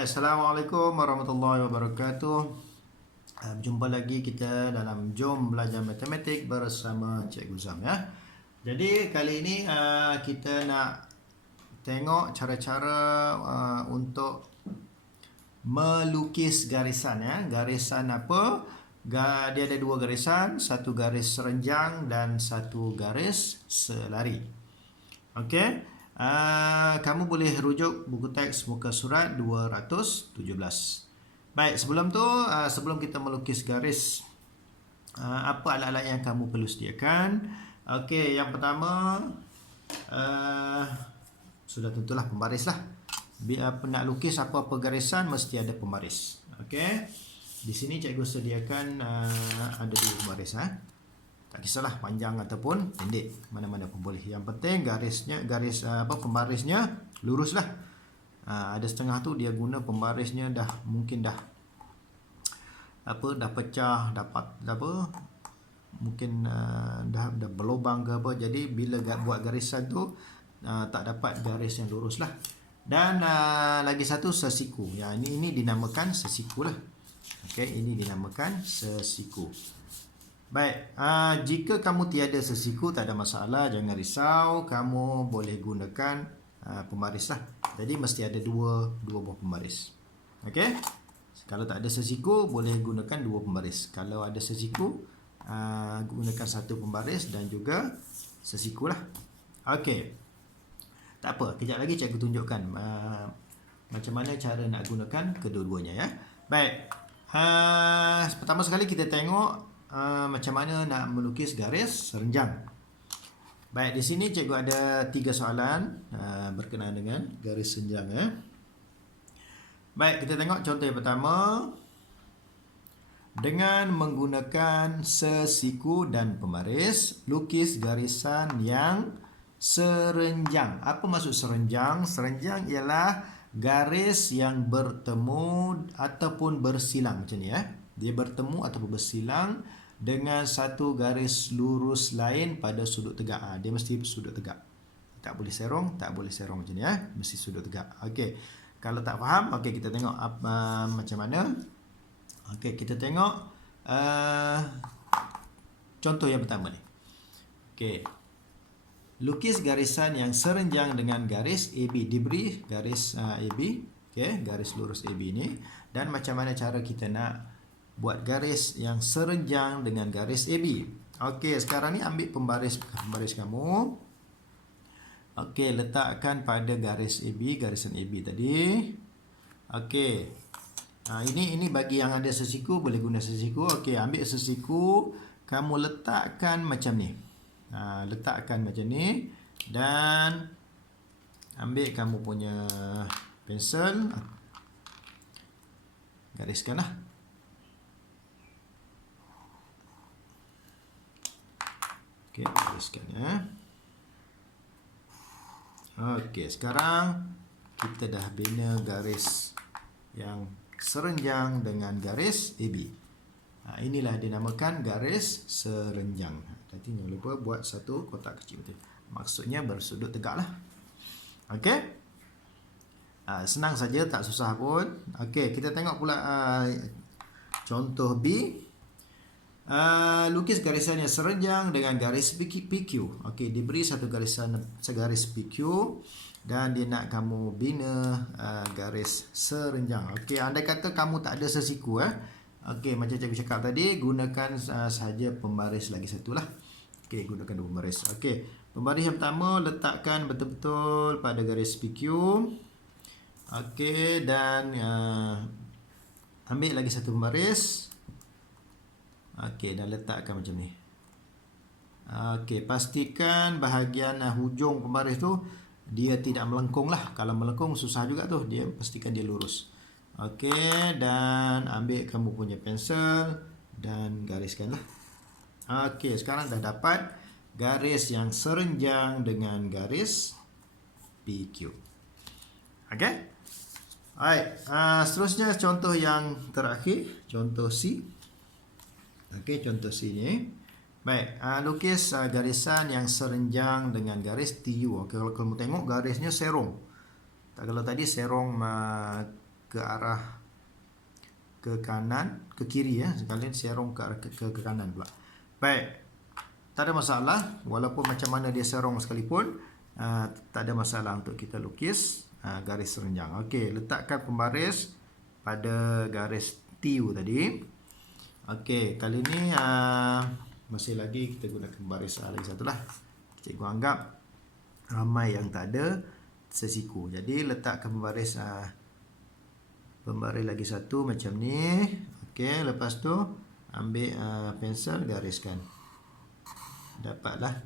Baik, Assalamualaikum warahmatullahi wabarakatuh. Berjumpa lagi kita dalam Jom Belajar Matematik bersama Cikgu Zam ya. Jadi kali ini kita nak tengok cara-cara untuk melukis garisan ya. Garisan apa? Dia ada dua garisan, satu garis serenjang dan satu garis selari. Okey. Kamu boleh rujuk buku teks muka surat 217. Baik, sebelum tu sebelum kita melukis garis, apa alat-alat yang kamu perlu sediakan? Okey, yang pertama sudah tentulah pembaris lah. Biar nak lukis apa-apa garisan mesti ada pembaris. Okey. Di sini cikgu sediakan ada dua pembaris Tak kisahlah panjang ataupun pendek, mana-mana pun boleh. Yang penting pembarisnya luruslah. Ada setengah tu dia guna pembarisnya mungkin dah pecah, mungkin dah berlubang ke apa. Jadi bila buat garisan tu tak dapat garis yang lurus lah. Dan lagi satu sesiku. Ya, ini dinamakan sesiku lah. Okey, ini dinamakan sesiku. Baik, jika kamu tiada sesiku tak ada masalah, jangan risau, kamu boleh gunakan pembaris lah. Jadi mesti ada dua buah pembaris. Okey. Kalau tak ada sesiku boleh gunakan dua pembaris. Kalau ada sesiku gunakan satu pembaris dan juga sesiku lah. Okey. Tak apa, kejap lagi cikgu tunjukkan macam mana cara nak gunakan kedua-duanya ya. Baik. Pertama sekali kita tengok macam mana nak melukis garis serenjang. Baik, di sini cikgu ada 3 soalan berkenaan dengan garis serenjang ya. Baik, kita tengok contoh yang pertama. Dengan menggunakan sesiku dan pembaris, lukis garisan yang serenjang. Apa maksud serenjang? Serenjang ialah garis yang bertemu ataupun bersilang macam ni ya. Dia bertemu ataupun bersilang dengan satu garis lurus lain pada sudut tegak. Dia mesti sudut tegak. Tak boleh serong macam ni ya. Mesti sudut tegak. Okey. Kalau tak faham, okey kita tengok macam mana. Okey, kita tengok contoh yang pertama ni. Okey. Lukis garisan yang serenjang dengan garis AB. Diberi garis AB, okey, garis lurus AB ni, dan macam mana cara kita nak buat garis yang serenjang dengan garis AB. Okey, sekarang ni ambil pembaris kamu. Okey, letakkan pada garis AB, garisan AB tadi. Okey. Ini bagi yang ada sesiku boleh guna sesiku. Okey, ambil sesiku, kamu letakkan macam ni. Letakkan macam ni dan ambil kamu punya pensel, gariskanlah. Okey, gariskan ya. Okey, sekarang kita dah bina garis yang serenjang dengan garis AB. Inilah dinamakan garis serenjang. Nanti jangan lupa buat satu kotak kecil tu. Maksudnya bersudut tegak lah. Okey. Senang saja, tak susah pun. Okey, kita tengok pula contoh B. Lukis garisan yang serenjang dengan garis PQ. Okey, diberi satu segaris PQ dan dia nak kamu bina garis serenjang. Okey, andai kata kamu tak ada sesiku okey, macam cikgu cakap tadi, gunakan sahaja pembaris lagi satu lah. Okey, gunakan dua pembaris. Okey, pembaris yang pertama letakkan betul-betul pada garis PQ. Okey, dan ambil lagi satu pembaris. Okey, dan letakkan macam ni. Okey, pastikan bahagian hujung pembaris tu dia tidak melengkung lah. Kalau melengkung susah juga tu. Dia pastikan dia lurus. Okey, dan ambil kamu punya pensel dan gariskanlah. Okey, sekarang dah dapat garis yang serenjang dengan garis PQ. Okey. Alright, seterusnya contoh yang terakhir, contoh C. Okey, contoh C ni. Baik, lukis garisan yang serenjang dengan garis TU. Okey, kalau kamu tengok garisnya serong. Kalau tadi serong ke arah ke kanan, ke kiri ya. Sekalian serong ke arah ke kanan pula. Baik. Tak ada masalah walaupun macam mana dia serong sekalipun, tak ada masalah untuk kita lukis garis renjang. Okey, letakkan pembaris pada garis TU tadi. Okey, kali ni masih lagi kita gunakan pembaris lagi satu lah. Cikgu anggap ramai yang tak ada sesiku. Jadi letakkan pembaris lagi satu macam ni. Okey, lepas tu ambil pensel, gariskan. Dapatlah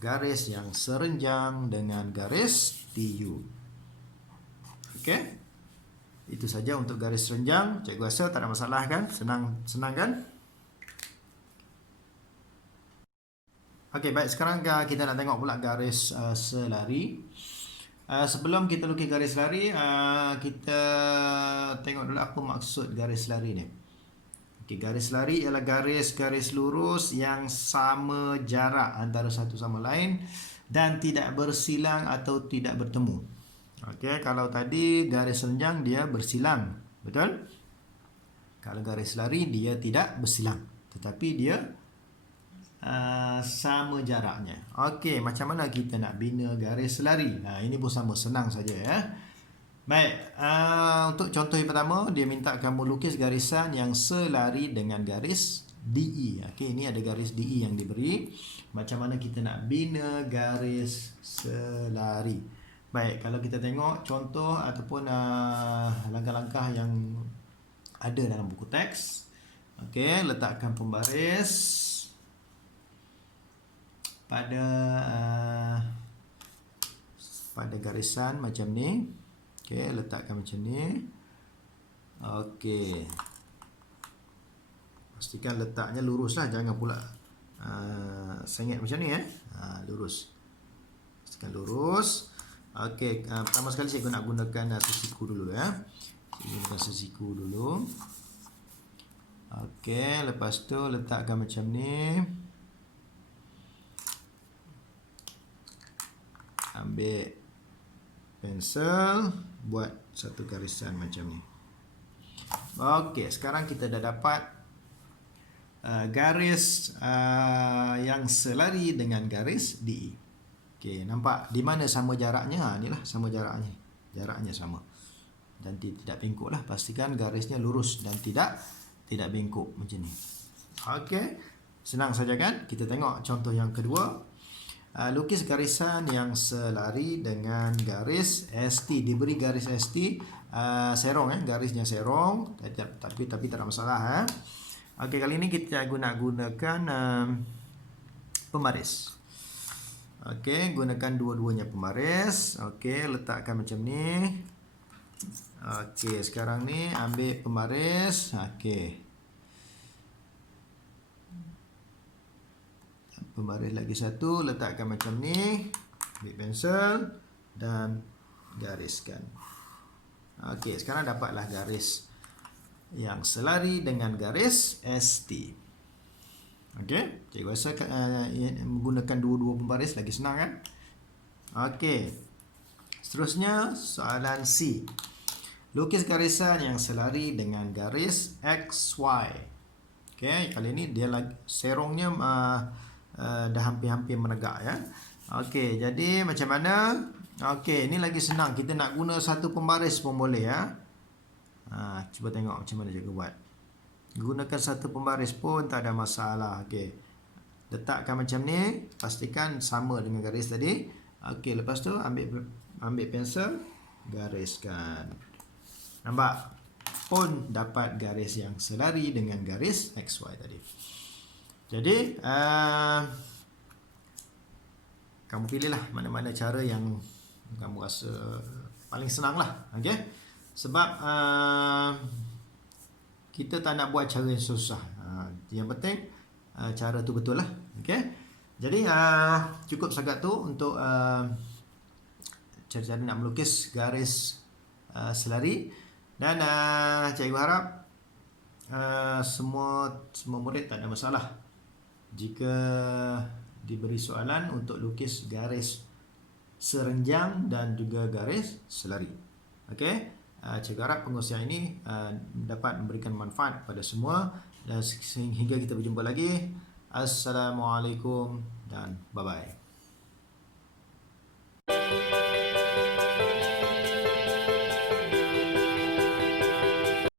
garis yang serenjang dengan garis TU. Okey. Itu saja untuk garis renjang. Cikgu rasa tak ada masalah kan? Senang kan? Okey, baik. Sekarang kita nak tengok pula garis selari. Sebelum kita lukis garis selari, kita tengok dulu apa maksud garis selari ni. Okey, garis selari ialah garis-garis lurus yang sama jarak antara satu sama lain dan tidak bersilang atau tidak bertemu. Okey, kalau tadi garis renjang dia bersilang, betul? Kalau garis selari dia tidak bersilang, tetapi dia sama jaraknya. Okey, macam mana kita nak bina garis selari? Ini pun sama, senang saja ya. Baik, untuk contoh yang pertama, dia minta kamu lukis garisan yang selari dengan garis DE. Okey, ini ada garis DE yang diberi. Macam mana kita nak bina garis selari? Baik, kalau kita tengok contoh ataupun langkah-langkah yang ada dalam buku teks. Okey, letakkan pembaris pada garisan macam ni. Okey, letakkan macam ni. Okey. Pastikan letaknya lurus lah, jangan pula sengit macam ni lurus. Pastikan lurus. Okey, pertama sekali saya nak gunakan sesiku dulu ya. Saya gunakan sesiku dulu. Okey, lepas tu letakkan macam ni. Ambil pensel, buat satu garisan macam ni. Okey, sekarang kita dah dapat garis yang selari dengan garis DE. Okey, nampak di mana sama jaraknya? Inilah sama jaraknya. Jaraknya sama. Dan tidak bengkok lah. Pastikan garisnya lurus dan tidak bengkok macam ni. Okey, senang saja kan? Kita tengok contoh yang kedua. Lukis garisan yang selari dengan garis ST. Diberi garis ST serong garisnya serong, tapi tak ada masalah Okey, kali ini kita gunakan pembaris. Okey, gunakan dua-duanya pembaris. Okey, letakkan macam ni. Okey, sekarang ni ambil pembaris. Okey, pembaris lagi satu, letakkan macam ni. Ambil pensel dan gariskan. Okey, sekarang dapatlah garis yang selari dengan garis ST. Okey, cikgu rasa menggunakan dua-dua pembaris lagi senang kan? Okey, seterusnya soalan C. Lukis garisan yang selari dengan garis XY. Okey, kali ini dia serongnya dah hampir-hampir menegak ya. Okey, jadi macam mana? Okey, ini lagi senang. Kita nak guna satu pembaris pun boleh ya. Cuba tengok macam mana cikgu buat. Gunakan satu pembaris pun tak ada masalah. Okey, letakkan macam ni. Pastikan sama dengan garis tadi. Okey, lepas tu ambil pensel, gariskan. Nampak? Pun dapat garis yang selari dengan garis XY tadi. Jadi kamu pilihlah mana-mana cara yang kamu rasa paling senang lah. Okay? Sebab kita tak nak buat cara yang susah. Yang penting cara tu betul lah. Okay? Jadi cukup sangat tu untuk cara-cara nak melukis garis selari. Dan cikgu harap semua murid tak ada masalah jika diberi soalan untuk lukis garis serenjang dan juga garis selari. Okey, Cikgu harap pengurusan ini dapat memberikan manfaat kepada semua, dan sehingga kita berjumpa lagi. Assalamualaikum dan bye-bye.